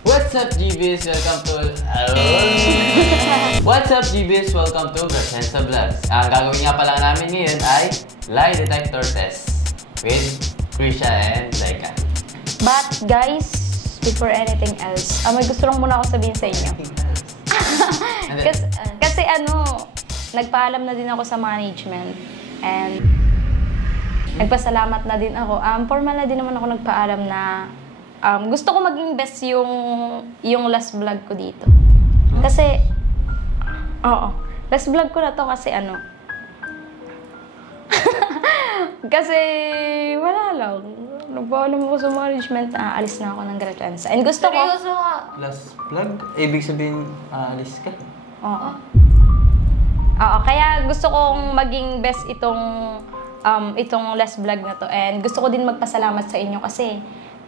What's up, GBs? Welcome to... What's up, GBs? Welcome to Gracensa Vlogs. Ang gagawin nga pala namin ngayon ay lie detector test with Krisha and Laika. But guys, before anything else, may gusto lang muna ako sabihin sa inyo. kasi nagpaalam na din ako sa management and nagpasalamat na din ako. Formal na din naman ako nagpaalam na gusto ko maging best yung last vlog ko dito. Kasi, last vlog ko na to kasi kasi wala lang. Nagpaalam ako sa management na aalis na ako ng Gracensa. And gusto ko... Seryoso nga. Last vlog? Ibig sabihin, aalis ka? Oo. Kaya gusto kong maging best itong last vlog na to. And gusto ko din magpasalamat sa inyo kasi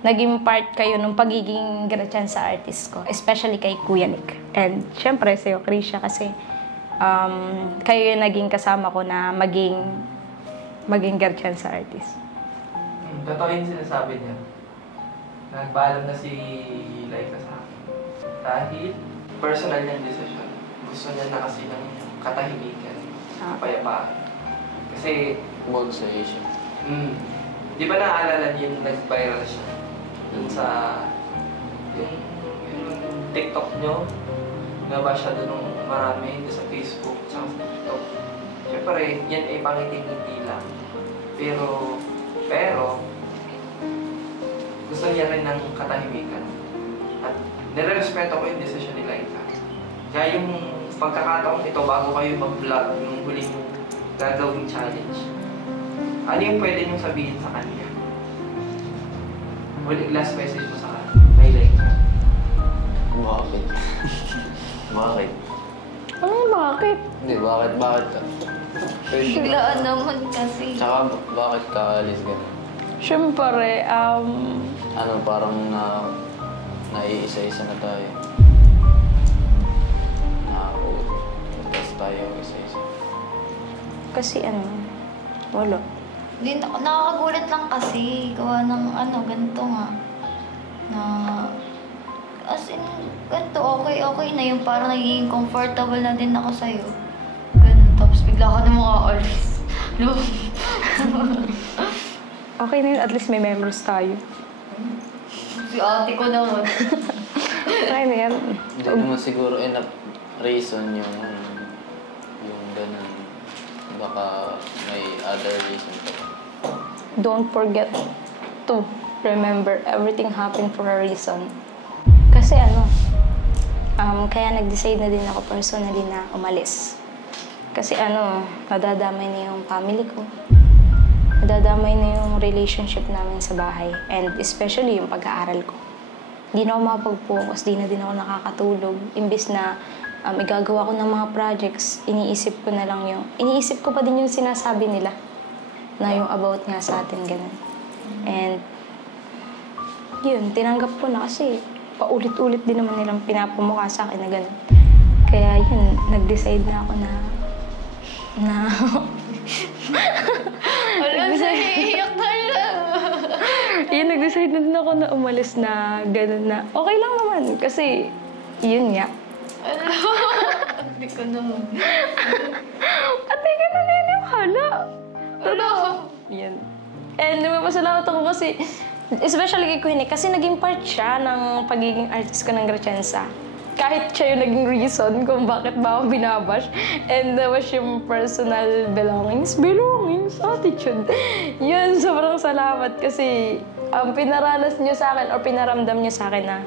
naging part kayo ng pagiging Gracensa artist ko. Especially kay Kuya Nick. And syempre sa'yo, Krisha, kasi kayo yung naging kasama ko na maging Gracensa artist. Totoo yung sinasabi niya. Nagpaalam na si Laika sa akin. Dahil personal niyang decision. Gusto niya na kasi ng katahimikan. Kapayapaan. Kasi... Bold sa Asia. Di ba naaalala niyo yung nag-viral siya? Dun sa... Yung TikTok niyo. Naba siya dun ng marami. Sa Facebook, sa TikTok. Siyempre, yan ay pangiting-ngiti lang. Pero, gusto niya rin ng katahimikan. At nire-respeto ko yung decision ni Laika. Kaya yung pagkakataon ito, bago kayo mag-vlog yung huling gagawing challenge, ano yung pwede niyong sabihin sa kanya? Last message mo sa kanya, kay Laika. Bakit? Bakit? Ano yung bakit? Hindi, bakit? Biglaan naman kasi. Tsaka, bakit ka alis ganun? Siyempre, Parang naiisa-isa na tayo. Tapos tayo isa-isa. kasi wala. Hindi, nakakagulat lang kasi. Gawa ng ganito nga. Na, as in, ganito, okay na yung parang nagiging comfortable na din ako sa'yo. Ganun, tapos bigla ka na makaalis. No? Okay na yun, at least may memories tayo. Si ate ko naman. Okay na yan. Hindi naman siguro enough reason yung ganun. Baka may other reason pa. Don't forget to remember everything happened for a reason. Kasi kaya nag-decide na din ako personally na umalis. Kasi nadadamay na yung family ko. Nadadamay na yung relationship namin sa bahay. And especially yung pag-aaral ko. Hindi na ako makapag-focus, di na din ako nakakatulog. Imbis na igagawa ko ng mga projects, iniisip ko pa din yung sinasabi nila na yung about nga sa atin, ganun. And yun, tinanggap ko na kasi paulit-ulit din naman nilang pinapamukha sa akin na ganun. Kaya yun, nag-decide na ako na Wala, naiiyak tayo. yun, nag-decide na din ako na umalis na gano'n na okay lang naman kasi yun nga. Hindi ko naman. Ate ka na naniniwala. Totoo. Yan. And nagpapasalamat ako kasi, especially kay Queenie, kasi naging part siya ng pagiging artist ko ng Gracensa. Kahit siya yung naging reason kung bakit ba ako binabash. And that was yung personal belongings, attitude. Yun, sobrang salamat kasi pinaranas niyo sa akin or pinaramdam niyo sa akin na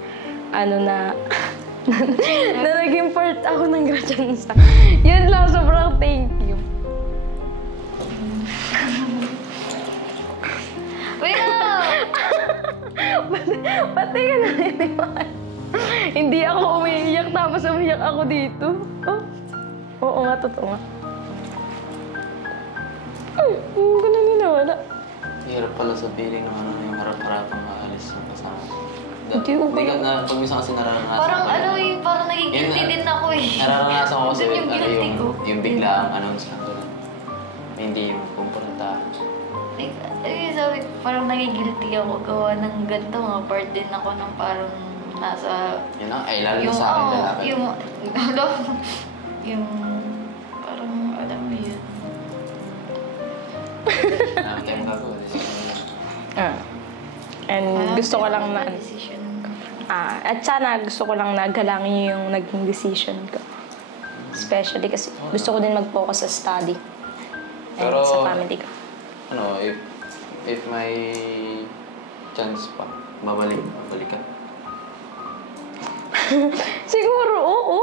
na naging part ako ng Gracensa. Yun lang, sobrang thank you. Wait Pati ka naniniwala. Hindi ako umiiyak, tapos umiiyak ako dito. Oh? Oo nga, totoo nga. Hindi ko naniniwala. Hirap pala sa feeling ng yung harap-harapang maalis yung kasama. Hindi ko Hindi ka na, pag minsan kasi nararanasan parang ko yun. parang nagigilty din ako eh. Nararanasan ko kasi Doon yung guilty ko. yung biglaang announce lang doon. Hindi yung pumunta. Sabi ko, parang nagigilty ako gawa ng ganito nga. Part din ako ng parang nasa... Yun ang, ay, lalo sa akin lalaki. Yung, parang, alam mo yun. Tayo mo gagawin. And gusto ko lang na... Decision. At sana gusto ko lang na galangin yung naging decision ko. Especially kasi gusto ko din mag-focus sa study. And Pero, sa family ko. Ano, if may chance pa, babalik ka. Siguro, oo.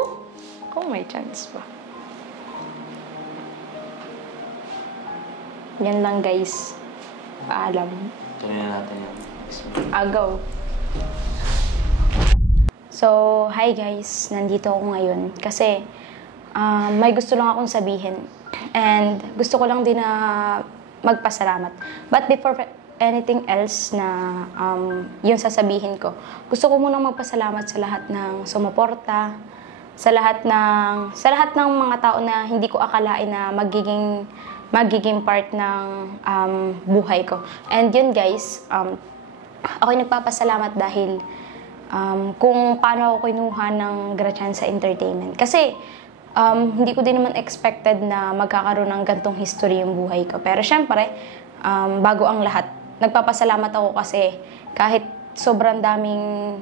Kung may chance pa. Yan lang, guys. Paalam. Tuloy na natin yan. Go. So, hi guys. Nandito ako ngayon kasi may gusto lang akong sabihin. And gusto ko lang din na magpasalamat. But before anything else na yung sasabihin ko, gusto ko munang magpasalamat sa lahat ng sumuporta, sa lahat ng mga tao na hindi ko akalain na magiging part ng buhay ko. And yun guys, ako'y nagpapasalamat dahil kung paano ako kinuha ng Gratianza Entertainment. Kasi hindi ko din naman expected na magkakaroon ng gantong history yung buhay ko. Pero syempre, bago ang lahat, nagpapasalamat ako kasi kahit sobrang daming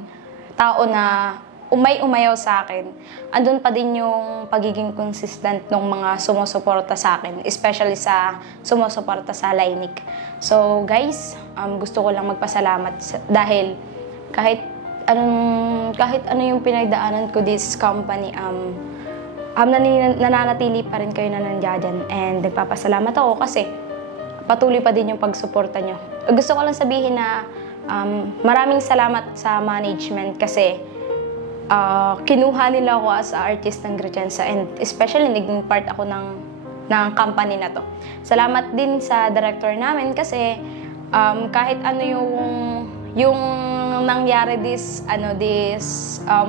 tao na umayaw sa akin, andun pa din yung pagiging consistent ng mga sumusuporta sa akin, especially sa sumusuporta sa Lainik. So guys, gusto ko lang magpasalamat dahil kahit ano yung pinagdaanan ko this company, nananatili pa rin kayo na nandiyan. And nagpapasalamat ako kasi patuloy pa din yung pagsuporta nyo. Gusto ko lang sabihin na maraming salamat sa management kasi kinuha nila ako as artist ng Gratianza and especially naging part ako ng company na to. Salamat din sa director namin kasi kahit ano yung nangyari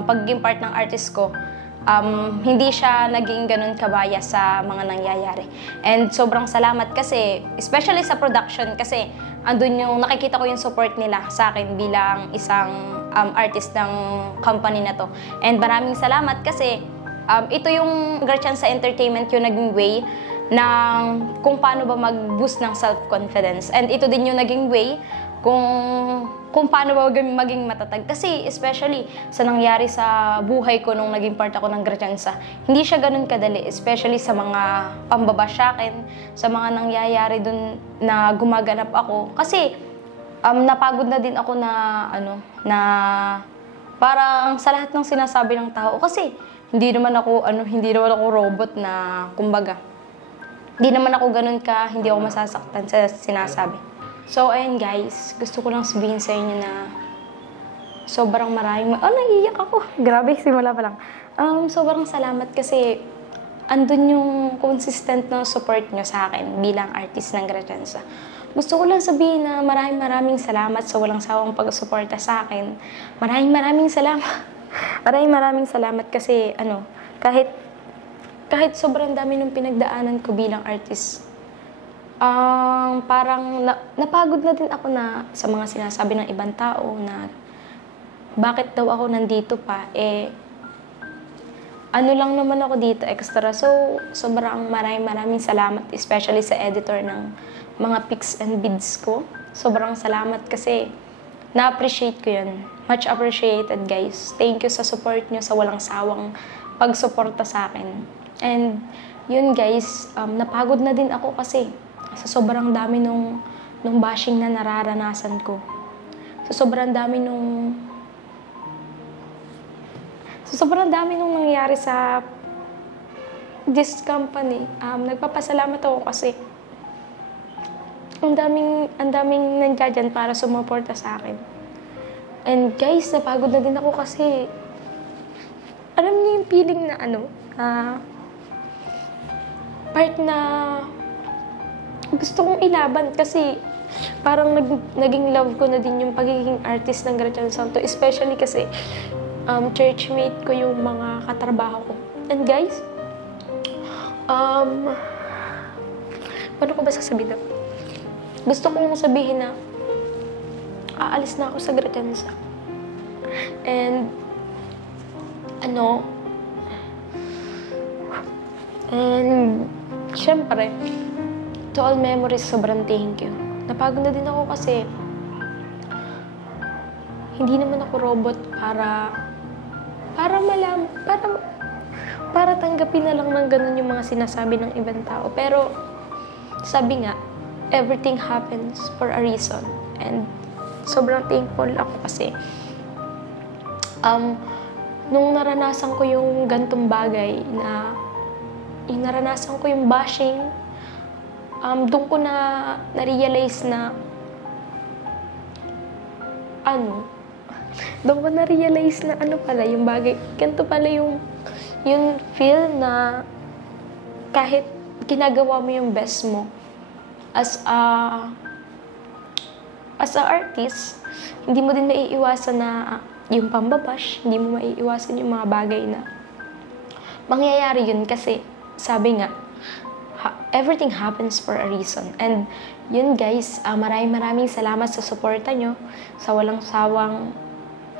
pagiging part ng artist ko, hindi siya naging ganun kabaya sa mga nangyayari. And sobrang salamat kasi, especially sa production, kasi andun yung nakikita ko yung support nila sa akin bilang isang artist ng company na to. And maraming salamat kasi ito yung Gratianza Entertainment yung naging way ng kung paano ba mag-boost ng self-confidence. And ito din yung naging way kung paano ba maging matatag. Kasi especially sa nangyari sa buhay ko nung naging part ako ng Gratianza, hindi siya ganun kadali, especially sa mga pambabash sa akin, sa mga nangyayari dun na gumaganap ako. Kasi napagod na din ako na parang sa lahat ng sinasabi ng tao. Kasi hindi naman ako robot na kumbaga. Hindi naman ako ganun hindi ako masasaktan sa sinasabi. So, ayun guys, gusto ko lang sabihin sa inyo na sobrang maraming... naiiyak ako. Grabe, simula pa lang. Sobrang salamat kasi andun yung consistent na support nyo sa akin bilang artist ng Gratianza. Gusto ko lang sabihin na maraming salamat sa walang sawang pag-suporta sa akin. Maraming salamat. Maraming salamat kasi kahit sobrang dami nung pinagdaanan ko bilang artist, parang napagod na din ako sa mga sinasabi ng ibang tao na bakit daw ako nandito pa, lang naman ako dito, extra. So, sobrang maraming salamat, especially sa editor ng mga pics and bids ko. Sobrang salamat kasi na-appreciate ko yun. Much appreciated, guys. Thank you sa support nyo, sa walang sawang pagsuporta sa akin. And yun, guys, napagod na din ako kasi sa sobrang dami nung bashing na nararanasan ko. Sa sobrang dami nung nangyari sa this company. Nagpapasalamat ako kasi ang daming nandiyan para sumuporta sa akin. And guys, napagod na din ako kasi alam niyo yung feeling na part na gusto kong ilaban kasi parang naging love ko na din yung pagiging artist ng Gratianza, especially kasi churchmate ko yung mga katrabaho ko. And guys, paano ko ba sasabihin na? Gusto kong sabihin na aalis na ako sa Gratianza. And ano, and syempre, to all memories, sobrang thank you. Napagod na din ako kasi hindi naman ako robot para tanggapin na lang ng ganun yung mga sinasabi ng ibang tao. Pero sabi nga, everything happens for a reason. And sobrang thankful ako kasi nung naranasan ko yung gantong bagay na naranasan ko yung bashing, doon ko na na-realize na pala yung bagay, ganito pala yung feel na kahit ginagawa mo yung best mo as a artist, hindi mo din maiiwasan na yung pambabash, hindi mo maiiwasan yung mga bagay na mangyayari yun kasi sabi nga, everything happens for a reason. And yun guys, maraming salamat sa suporta nyo, sa walang sawang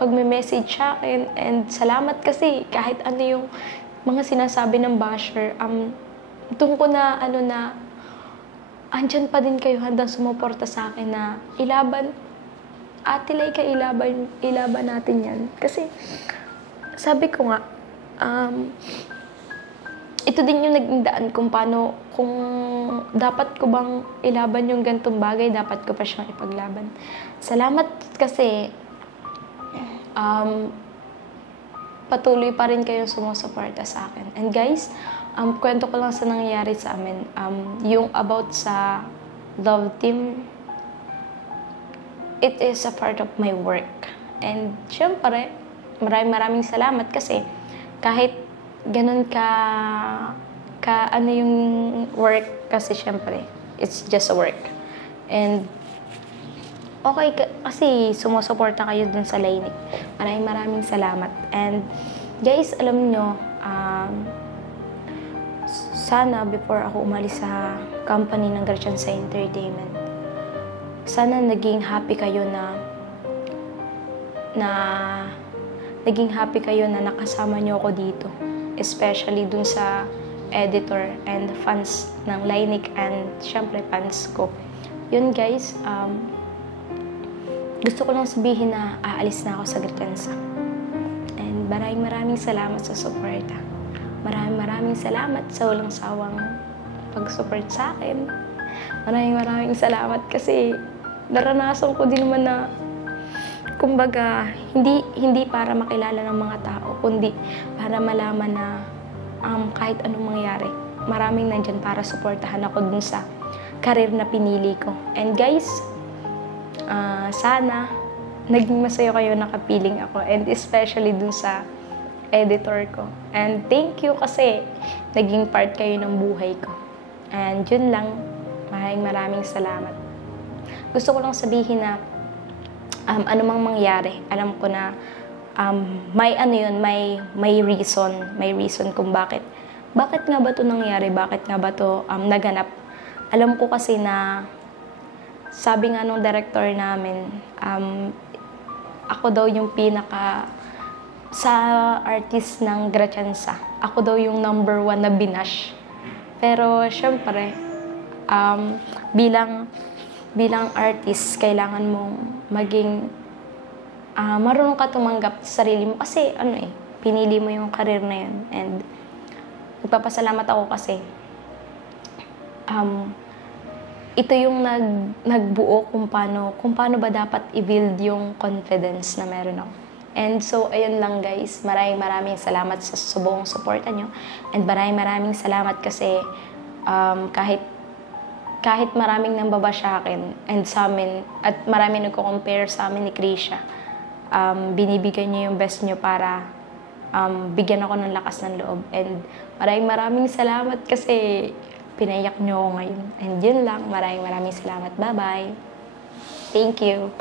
pagme-message sa akin, and salamat kasi kahit ano yung mga sinasabi ng basher, doon ko na andyan pa din kayo handang sumuporta sa akin na ilaban, Ate Laika, ilaban natin yan. Kasi sabi ko nga, ito din yung naging daan kung dapat ko bang ilaban yung gantong bagay, dapat ko pa siyang ipaglaban. Salamat kasi patuloy pa rin kayong sumusuporta sa akin. And guys, kwento ko lang sa nangyayari sa amin. Yung about sa Love Team, it is a part of my work. And syempre, maraming salamat kasi kahit ganun ka yung work, kasi syempre, it's just a work. And okay, kasi sumusuporta kayo dun sa Lainik. Maraming salamat. And guys, alam nyo, sana before ako umalis sa company ng Gratchansa Entertainment, sana naging happy kayo naging happy kayo na nakasama nyo ako dito. Especially dun sa editor and fans ng Lainik and syempre fans ko. Yun guys, gusto ko lang sabihin na aalis na ako sa Gratchansa. And maraming salamat sa suporta. Maraming salamat sa walang sawang pag-support sa akin. Maraming salamat kasi naranasan ko din naman na kumbaga hindi para makilala ng mga tao, kundi para malaman na kahit anong mangyari, maraming nandyan para suportahan ako dun sa career na pinili ko. And guys, sana naging masaya kayo, nakapiling ako, and especially dun sa editor ko. And thank you kasi naging part kayo ng buhay ko. And yun lang, maraming salamat. Gusto ko lang sabihin na ano mang mangyari, alam ko na may reason kung bakit nga ba ito nangyari, bakit nga ba ito naganap. Alam ko kasi na sabi nga nung director namin, ako daw yung pinaka sa artist ng Gratchansa. Ako daw yung number 1 na binash. Pero syempre, bilang artist, kailangan mong maging marunong ka tumanggap sa sarili mo. Kasi pinili mo yung career na yun. And nagpapasalamat ako kasi ito yung nagbuo kung paano ba dapat i-build yung confidence na meron ako. And so, ayun lang guys. Maraming salamat sa buong suporta nyo. And maraming salamat kasi kahit maraming nambaba sa akin and sa amin, at maraming nagko-compare sa amin ni Krisha, binibigyan niyo yung best niyo para bigyan ako ng lakas ng loob. And maraming salamat kasi pinayak niyo ako ngayon. And yun lang, maraming salamat. Bye-bye. Thank you.